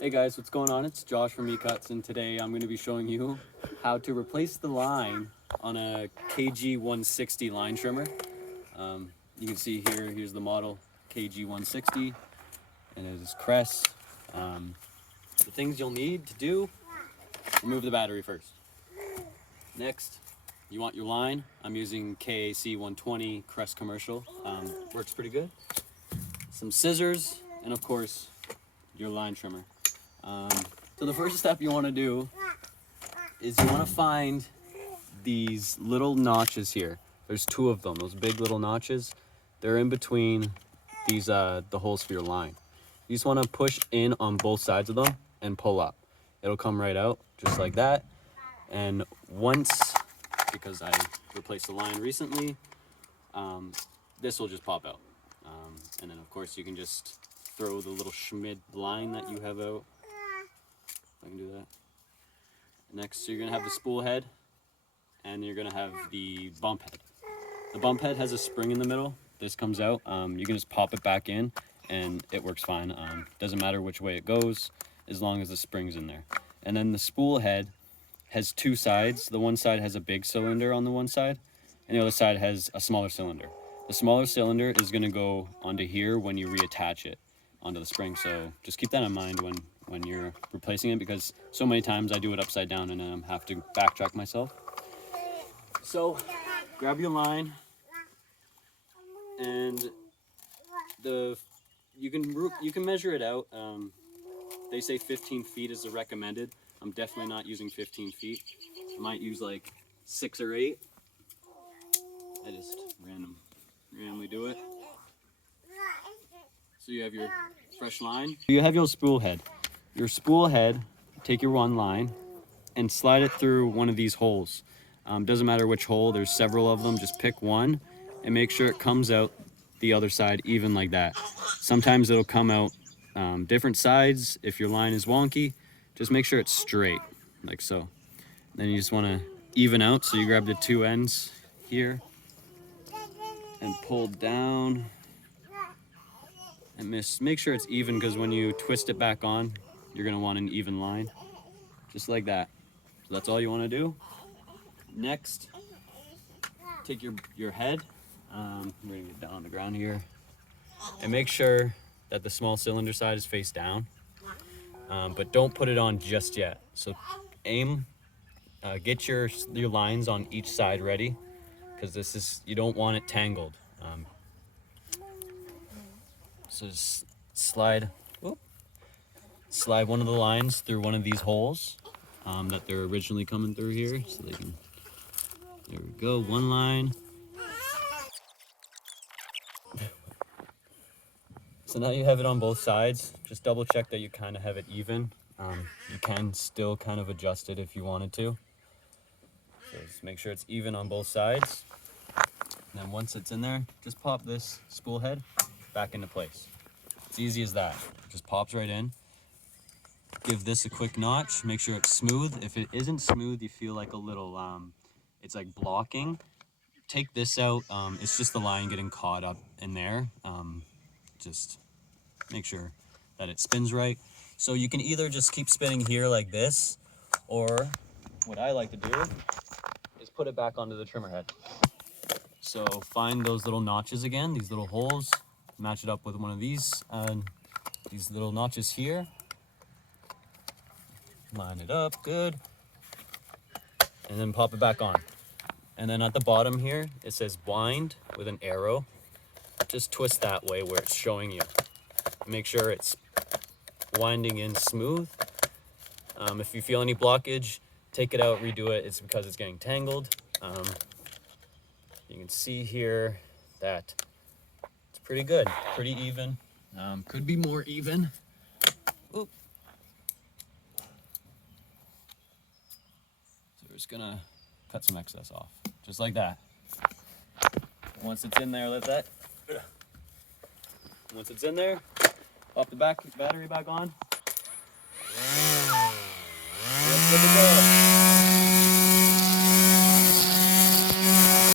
Hey guys, what's going on? It's Josh from e-cuts, and today I'm going to be showing you how to replace the line on a KG160 line trimmer. You can see here's the model KG160, and it is Kress. The things you'll need to do: remove the battery first. Next, you want your line. I'm using KAC120 Kress commercial. Works pretty good. Some scissors, and of course, your line trimmer. So the first step you want to do is you want to find these little notches here. There's two of them, those big little notches. They're in between these the holes for your line. You just want to push in on both sides of them and pull up. It'll come right out just like that. And once, because I replaced the line recently, this will just pop out. And then of course you can just throw the little Schmid line that you have out. I can do that. Next, you're gonna have the spool head, and you're gonna have the bump head. The bump head has a spring in the middle. This comes out. You can just pop it back in, and it works fine. Doesn't matter which way it goes, as long as the spring's in there. And then the spool head has two sides. The one side has a big cylinder on the one side, and the other side has a smaller cylinder. The smaller cylinder is gonna go onto here when you reattach it onto the spring. So just keep that in mind when you're replacing it, because so many times I do it upside down and have to backtrack myself. So grab your line, and you can measure it out. They say 15 feet is the recommended. I'm definitely not using 15 feet. I might use like 6 or 8. I just randomly do it. So you have your fresh line. You have your spool head. Your spool head, take your one line and slide it through one of these holes. Doesn't matter which hole, there's several of them. Just pick one and make sure it comes out the other side even like that. Sometimes it'll come out different sides. If your line is wonky, just make sure it's straight, like so. Then you just want to even out, so you grab the two ends here and pull down. And make sure it's even, because when you twist it back on, you're going to want an even line, just like that. So that's all you want to do. Next, take your head. We're going to get down on the ground here, and make sure that the small cylinder side is face down, but don't put it on just yet. So get your lines on each side ready, because you don't want it tangled. So just slide one of the lines through one of these holes that they're originally coming through here, so they can, there we go, one line. So now you have it on both sides. Just double check that you kind of have it even. You can still kind of adjust it if you wanted to. So just make sure it's even on both sides. And then once it's in there, just pop this spool head back into place. It's easy as that. It just pops right in. Give this a quick notch, make sure it's smooth. If it isn't smooth, you feel like a little, it's like blocking, take this out. It's just the line getting caught up in there. Just make sure that it spins right. So you can either just keep spinning here like this, or what I like to do is put it back onto the trimmer head. So find those little notches again, these little holes, match it up with one of these little notches here. Line it up good, and then pop it back on. And then at the bottom here, it says wind with an arrow. Just twist that way where it's showing you. Make sure it's winding in smooth. If you feel any blockage, take it out, redo it. It's because it's getting tangled. You can see here that it's pretty good, pretty even. Could be more even. Oop. So we're just gonna cut some excess off, just like that. Once it's in there, once it's in there, pop the battery back on. Good to go.